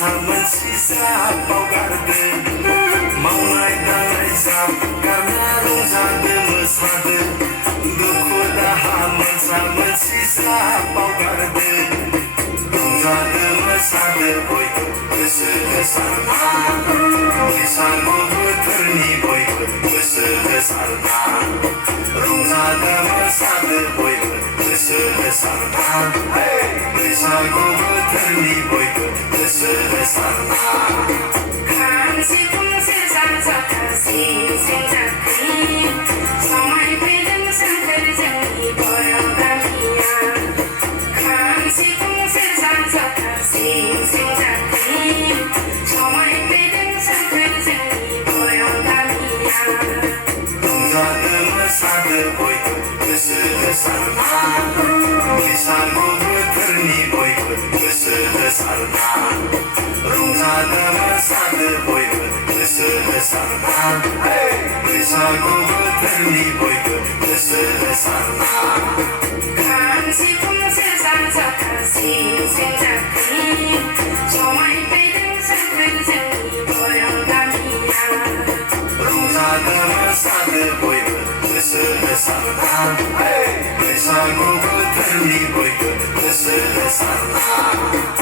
मोसामोन सिजा बावगारदो मावनाय दांनाय गारना रंजादो मोसादो दुखु दाहा मोसामोन सिजा बावगारदो रंजादो मोसादो बयबो गोसो होसारना बैसागु बोथोरनि बयबो गोसो होसारना रंजादो मोसादो बयबो गोसो होसारना बैसागु बोथोरनि बयबो गोसो होसारना खाम सिफुं सेरजा जथा सिं जाख्रि समायफैदों सोमखोर जोंनि बर' गामिया खाम सिफुं सेरजा जथा सिं जाख्रि समायफैदों सोमखोर जोंनि बर' गामिया रंजादो मोसादो बयबो गोसो होसारना बैसागु बोथोरनि बयबो गोसो होसारना रंजादो मोसादो बयबो गोसो होसारना बैसागु बोथोरनि बयबो गोसो होसारना खाम सिफुं सेरजा जथा सिं जाख्रि समायफैदों सोमखोर जोंनि बर' गामिया रंजादो मोसादो बयबो गोसो होसारना बैसागु बोथोरनि बयबो गोसो होसारना